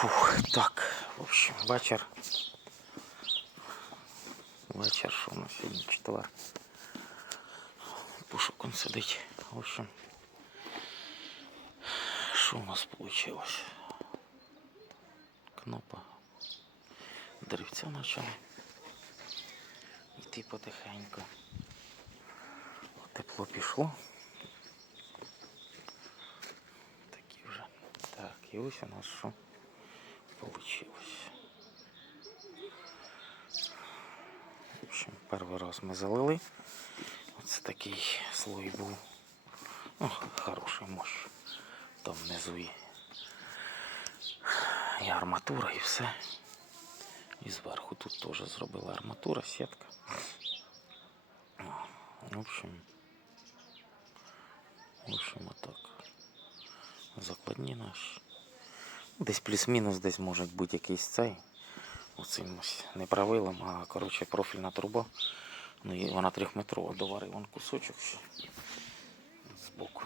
Фух, так, в общем, вечір. Вечір, що у нас сьогодні четвер. Пушок он сидить. В общем, що у нас вийшло? Кнопа. Деревця почали. Йти потихеньку. Тепло пішло. Такі вже. Так, і ось у нас що получилось. В общем, перший раз ми залили. Оце такий слой був. Ну, хороший мощ. Там внизу і, і арматура, і все. І зверху тут теж зробила арматура, сітка. В общем, в общем, отак. Закладні наші. Десь плюс-мінус, десь може бути якийсь цей. Оцим не правилом, а коротше профільна труба. Ну і вона трьохметрова, доварив вон кусочок ще збоку.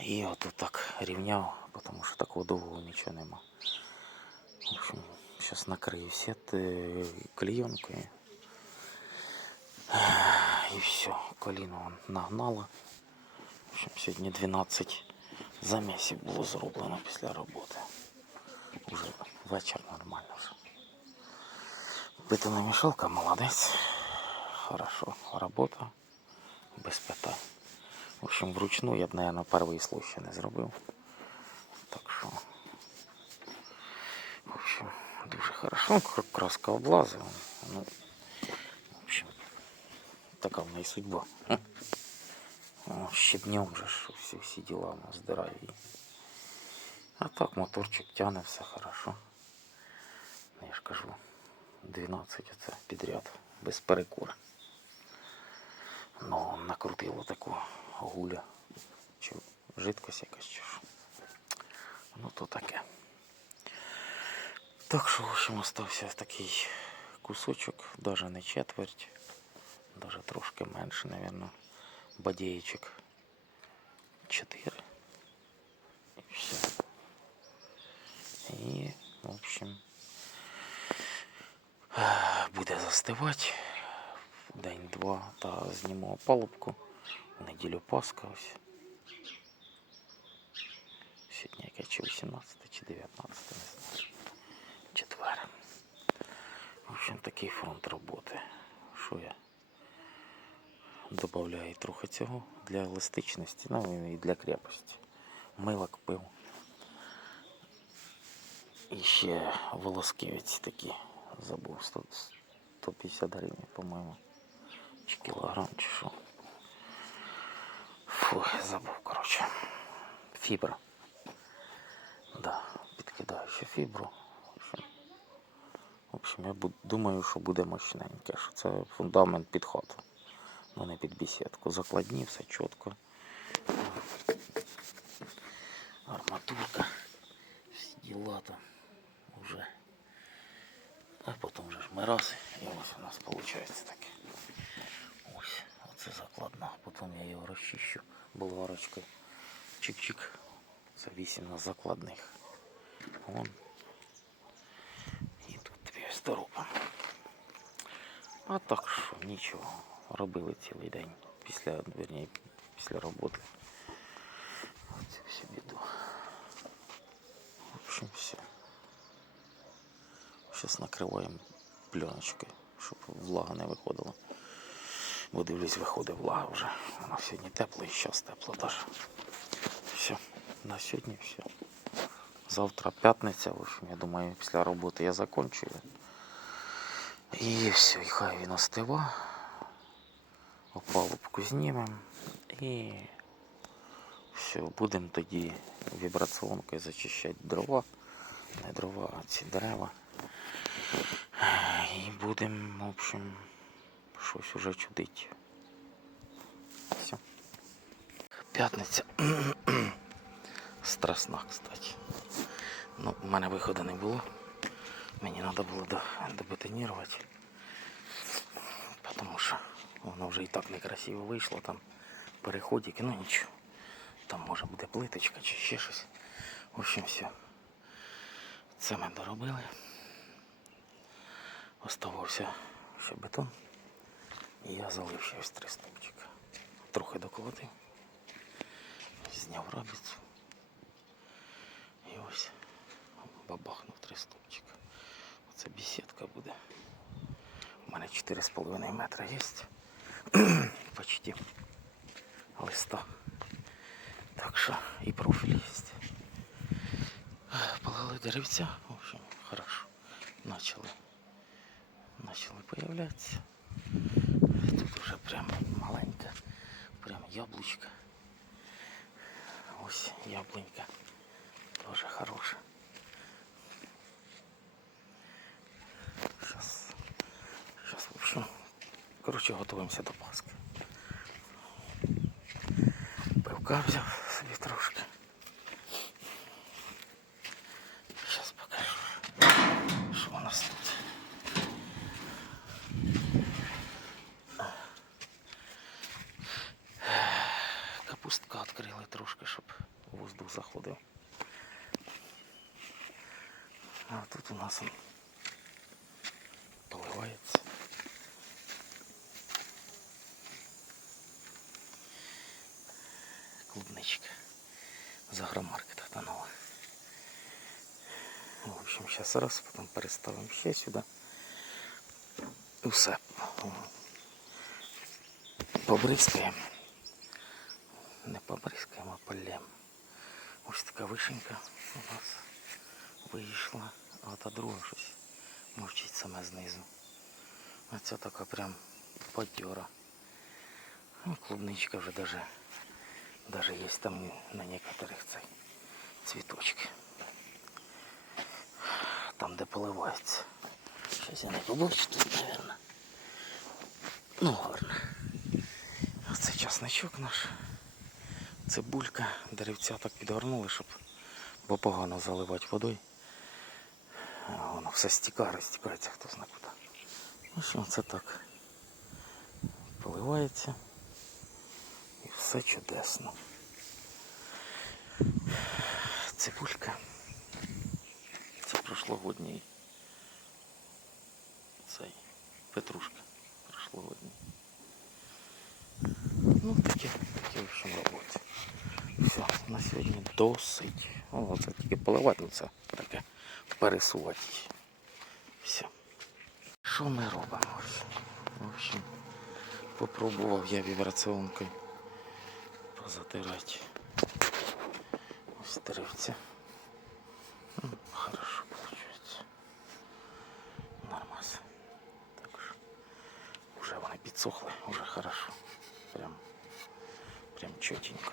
І отут так рівняв, тому що такого довгого нічого нема. В общем, зараз накрию сет е, клейонкою. І все, коліно нагнало. В общем, сьогодні 12 замісів було зроблено після роботи. Уже вечір нормально вже. Битана мішалка молодець. Хорошо. Робота без питань. В общем, вручну я б, наверное, перший ще не зробив. Так що. В общем, дуже хорошо. Краска облазила. Ну, в общем, така в неї судьба ще днем же ж все, всі діла у нас здорові. А так моторчик тяне, все хорошо. Ну, я ж кажу, 12 оце підряд без перекура. Но накрутило таку гуля. Чи жидкость якась чи. Ну то таке. Так що, в общем, остався такий кусочок, навіть не четверть, навіть трошки менше, мабуть, бадеєчок. 4. И все. И, в общем, буду застывать День-два то сниму опалубку. В неділю Пасха ось. качу яке чи 18 чи 19, не знаю. Четвер. В общем, такий фронт работы что я? Добавляю трохи цього для еластичності, ну і для крепості. Мила купив. І ще волоски оці такі забув 100, 150 гривень, по-моєму. Чи кілограм, чи що. Фу, забув, коротше. Фібра. Да, підкидаю ще фібру. В общем, я думаю, що буде мощненьке, що це фундамент під хату. Ну не під бесідку. Закладні, все чітко. Арматурка. Всі діла там вже. А потім вже ж ми раз. І ось у нас виходить таке. Ось, оце закладна. Потім я його розчищу болгарочкою. Чик-чик. Це вісім на закладних. Вон. І тут дві здорова. А так що, нічого. Робили цілий день після, вірні, після роботи. Оце всю біду. В общем, все. Зараз накриваємо пленочкою, щоб влага не виходила. Бо дивлюсь, виходить влага вже. Вона сьогодні тепла і зараз тепло теж. Все. На сьогодні все. Завтра п'ятниця, в общем, я думаю, після роботи я закінчую. І все, і хай він остива. Опалубку знімемо і все, будемо тоді вібраціонкою зачищати дрова. Не дрова, а ці дерева. І будемо, в общем, щось уже чудити. Все. П'ятниця. Страсна, кстати. Ну, у мене виходу не було. Мені треба було до, добетонувати. Тому що воно вже і так некрасиво вийшло. Там переходики, ну нічого. Там може буде плиточка чи ще щось. В общем, все. Це ми доробили. Оставався ще бетон. І я залив ще ось три стовпчика. Трохи доколотив. Зняв рабіцю. І ось бабахнув три стовпчика. Оце бесідка буде. У мене 4,5 метра є. Почти листа. Так що і профіль є. Полили деревця. В общем, хорошо. Начали. Начали появлятися. Тут уже прям маленька. Прям яблучко. Ось яблунька. Тоже хороша. Короче, готуємося до Пасхи. Пивка взяв собі трошки. Сейчас покажу, що у нас тут. Капустка відкрили трошки, щоб воздух заходив. А тут у нас он поливається. Клубничка. За агромаркета тонула. Общем, сейчас раз, потом переставим ще сюди. І все. Побризкаємо. Не побризкаємо, а полємо. Ось така вишенька у нас вийшла, а та друга щось мовчить саме знизу. А ця така прям подьора. Ну, клубничка вже даже, даже є там на некоторых цей цвіточки. Там, де поливається. Щось я не побачу тут, мабуть. Ну, гарно. Оце часничок наш. Цибулька, деревця так підгорнули, щоб бо погано заливати водою. Воно все стікає, розтікається, хто знає куди. Ну що, це так. Поливається. І все чудесно. Цибулька. Прошлогодній цей петрушка. Прошлогодній. Ну, такі, такі в общем, роботи. Все, на сьогодні досить. О, це тільки поливати, ну, таке пересувати. Все. Що ми робимо? В общем, попробував я вібраціонкою позатирати. Ось деревця. Ну, хорошо получается. Нормас. Так що вже вони підсохли, вже хорошо. Прям, прям чотенько.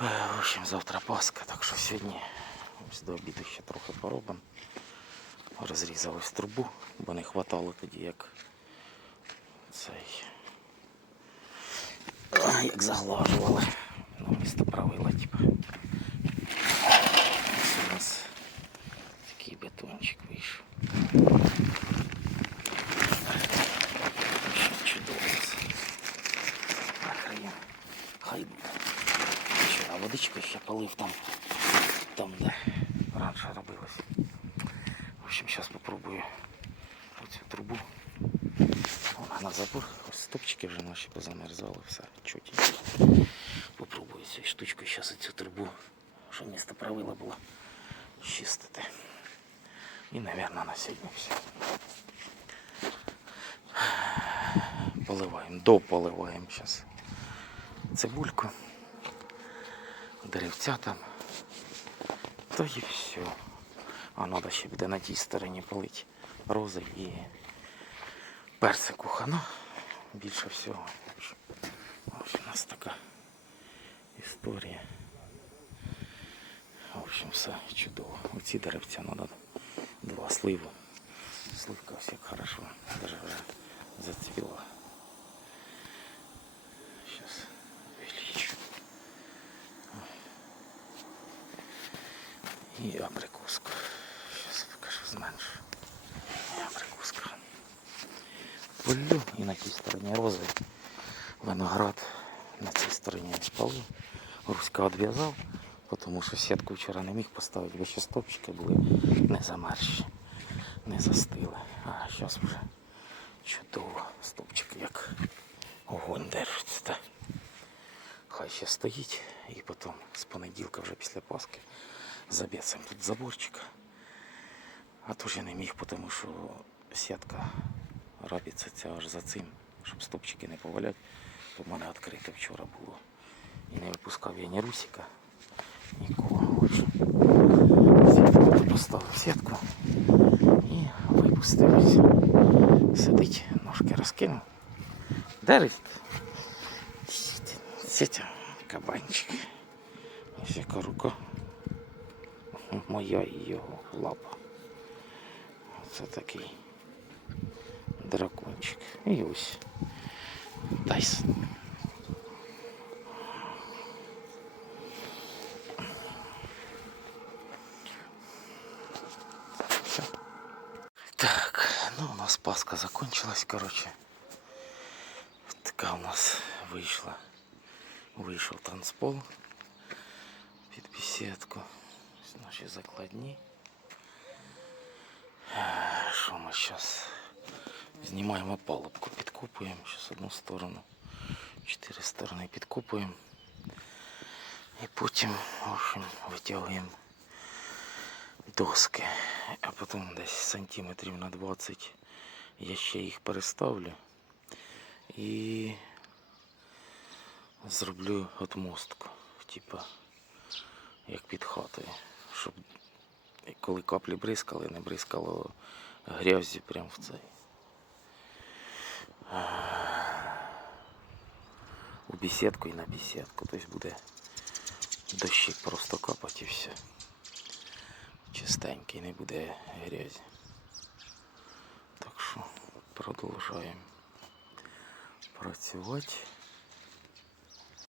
Е, В общем, завтра Пасха, так що сьогодні ось до обіду ще трохи поробимо. Розрізав ось трубу, бо не хватало тоді, як цей. Як заглажували. Ну, місто правила, типу. Ось у нас такий бетончик вийшов. Що чудово. Накриємо. Хай буде. Що, а водичку ще полив там, там, де раніше робилось. В общем, зараз попробую оцю трубу. Вона на забор. Ось стопчики вже наші позамерзали, все чотенько. Попробую цією штучкою зараз цю трубу, щоб місто правила було, чистити. І, мабуть, на сьогодні все. Поливаємо, дополиваємо зараз цибульку, деревця там. То і все. А треба ще буде на тій стороні полити рози і персику хана. Більше всього. Ось у нас така історія. В общем, все чудово. Оці деревця треба два сливу. Сливка як хорошо. Даже зацвіла. Сейчас увеличу. І абрикоску. Сейчас покажу зменшу. І абрикоска. Полю і на тій стороні рози. Виноград на цій стороні спалу. Руська відв'язав, тому що сітку вчора не міг поставити, бо ще стопчики були не замерзші, не застили. А зараз вже чудово стопчик як огонь держиться. Хай ще стоїть і потім з понеділка вже після Пасхи заб'ється тут заборчик. А то ж я не міг, тому що сітка робиться ця аж за цим, щоб стопчики не поваляти. То в мене відкрите вчора було. І не випускав я ні русика, нікого. Отже, сітку поставив сітку і випустив. Сидить, ножки розкинув. Дарить. Сітя, кабанчик. Ось яка рука. Моя і його лапа. Це такий дракончик. І ось Тайсон. Все. Так, ну у нас Пасха закончилась, короче. Така у нас вийшла. Вийшов танцпол під бесідку. Ось Наші закладні. Що ми зараз? Знімаємо палубку, підкупуємо. Зараз одну сторону, чотири сторони підкупуємо. І потім, в общем, витягуємо доски. А потім десь сантиметрів на 20 я ще їх переставлю. І зроблю отмостку, типа як під хатою, щоб коли каплі бризкали, не бризкало грязі прямо в цей. У бесідку і на бесідку. Тобто буде дощик просто капати і все. Чистенький, не буде грязі. Так що продовжуємо працювати.